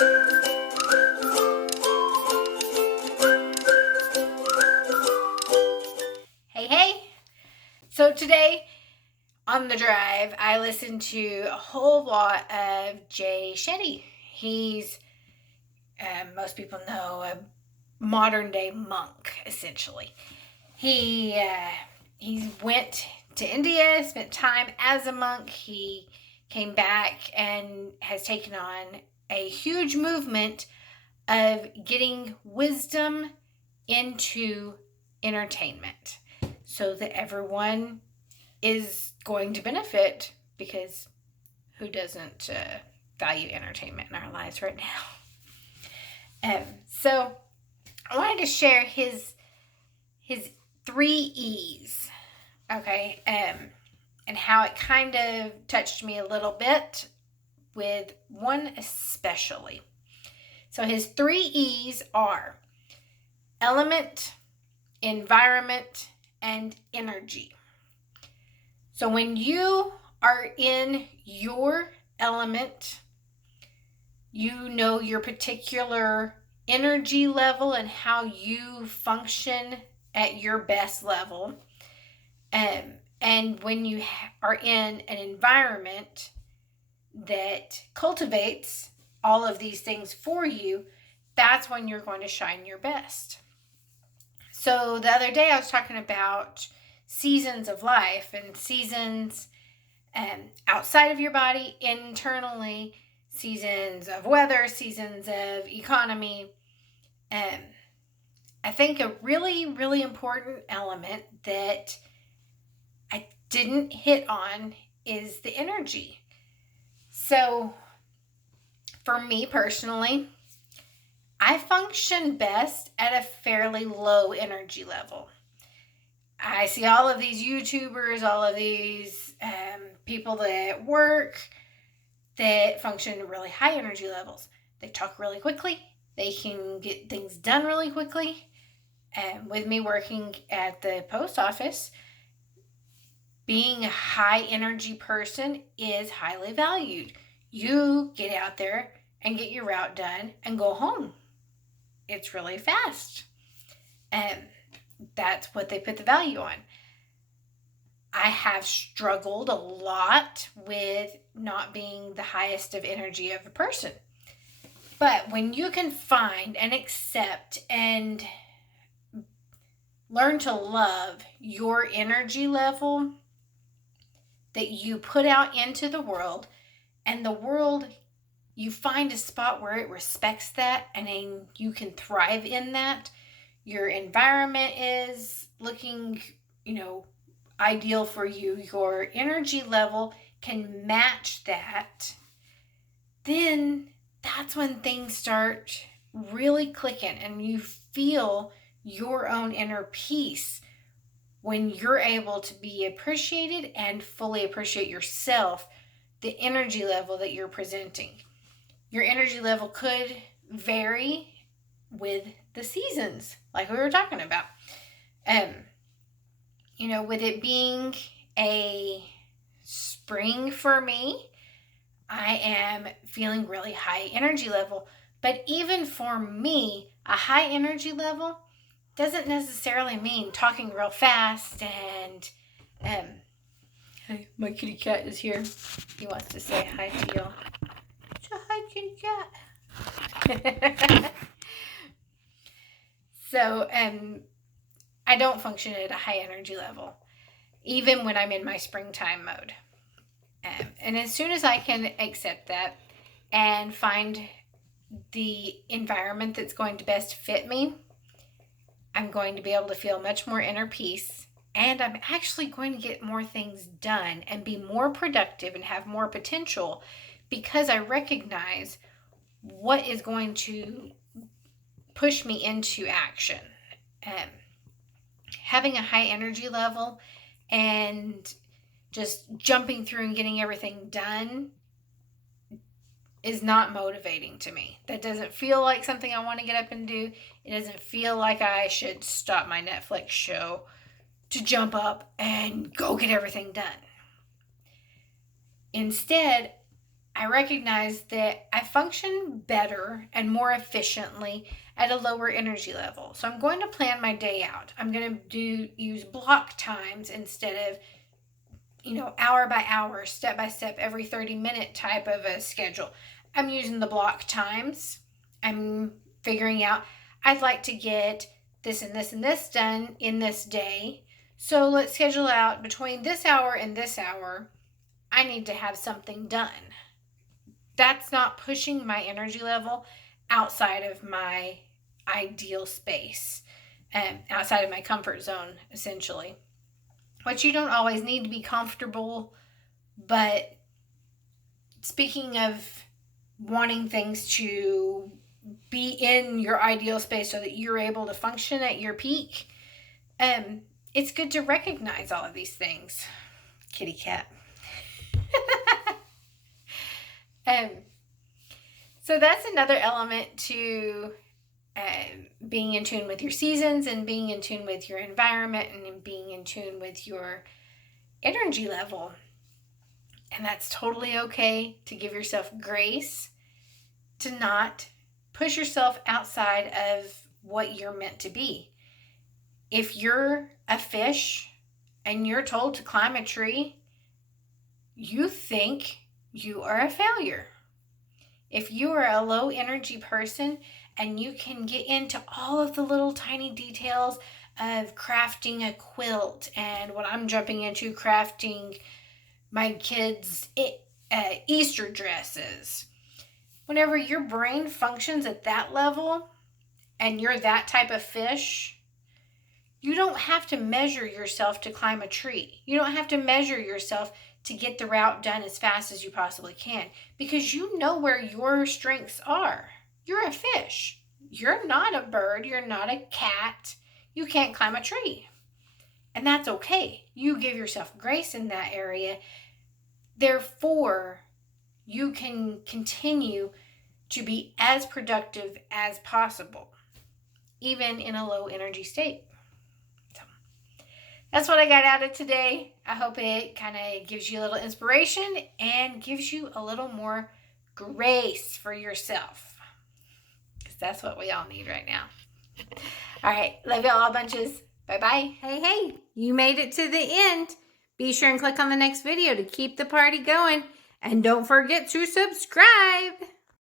Hey, hey. So today on the drive, I listened to a whole lot of Jay Shetty. He's, most people know, a modern day monk, essentially. He went to India, spent time as a monk. He came back and has taken on a huge movement of getting wisdom into entertainment so that everyone is going to benefit, because who doesn't value entertainment in our lives right now? So I wanted to share his 3 E's, okay, and how it kind of touched me a little bit, with one especially. So his 3 E's are element, environment, and energy. So when you are in your element, you know your particular energy level and how you function at your best level. And when you are in an environment that cultivates all of these things for you, that's when you're going to shine your best. So the other day I was talking about seasons of life and seasons outside of your body, internally, seasons of weather, seasons of economy. I think a really, really important element that I didn't hit on is the energy. So for me personally, I function best at a fairly low energy level. I see all of these YouTubers, all of these people that work that function at really high energy levels. They talk really quickly. They can get things done really quickly. And with me working at the post office, being a high energy person is highly valued. You get out there and get your route done and go home. It's really fast. And that's what they put the value on. I have struggled a lot with not being the highest of energy of a person. But when you can find and accept and learn to love your energy level that you put out into the world, and the world, you find a spot where it respects that and then you can thrive in that, your environment is looking, ideal for you, your energy level can match that, then that's when things start really clicking and you feel your own inner peace when you're able to be appreciated and fully appreciate yourself, the energy level that you're presenting. Your energy level could vary with the seasons, like we were talking about. With it being a spring for me, I am feeling really high energy level. But even for me, a high energy level doesn't necessarily mean talking real fast and hey, my kitty cat is here. He wants to say hi to y'all. So hi, kitty cat. So I don't function at a high energy level, even when I'm in my springtime mode. And as soon as I can accept that and find the environment that's going to best fit me, I'm going to be able to feel much more inner peace, and I'm actually going to get more things done and be more productive and have more potential, because I recognize what is going to push me into action. Having a high energy level and just jumping through and getting everything done is not motivating to me. That doesn't feel like something I want to get up and do. It doesn't feel like I should stop my Netflix show to jump up and go get everything done. Instead, I recognize that I function better and more efficiently at a lower energy level. So I'm going to plan my day out. I'm going to use block times instead of, hour by hour, step by step, every 30-minute type of a schedule. I'm using the block times. I'm figuring out I'd like to get this and this and this done in this day. So let's schedule out between this hour and this hour, I need to have something done. That's not pushing my energy level outside of my ideal space, outside of my comfort zone, essentially. Which you don't always need to be comfortable, but speaking of wanting things to be in your ideal space so that you're able to function at your peak, it's good to recognize all of these things. Kitty cat. So that's another element to being in tune with your seasons and being in tune with your environment and being in tune with your energy level. And that's totally okay to give yourself grace, to not push yourself outside of what you're meant to be. If you're a fish and you're told to climb a tree, you think you are a failure. If you are a low energy person and you can get into all of the little tiny details of crafting a quilt and what I'm jumping into, crafting my kids' Easter dresses. Whenever your brain functions at that level and you're that type of fish, you don't have to measure yourself to climb a tree. You don't have to measure yourself to get the route done as fast as you possibly can, because you know where your strengths are. You're a fish. You're not a bird. You're not a cat. You can't climb a tree. And that's okay. You give yourself grace in that area. Therefore, you can continue to be as productive as possible, even in a low energy state. So that's what I got out of today. I hope it kind of gives you a little inspiration and gives you a little more grace for yourself, because that's what we all need right now. All right. Love y'all all bunches. Bye-bye. Hey, you made it to the end. Be sure and click on the next video to keep the party going. And don't forget to subscribe.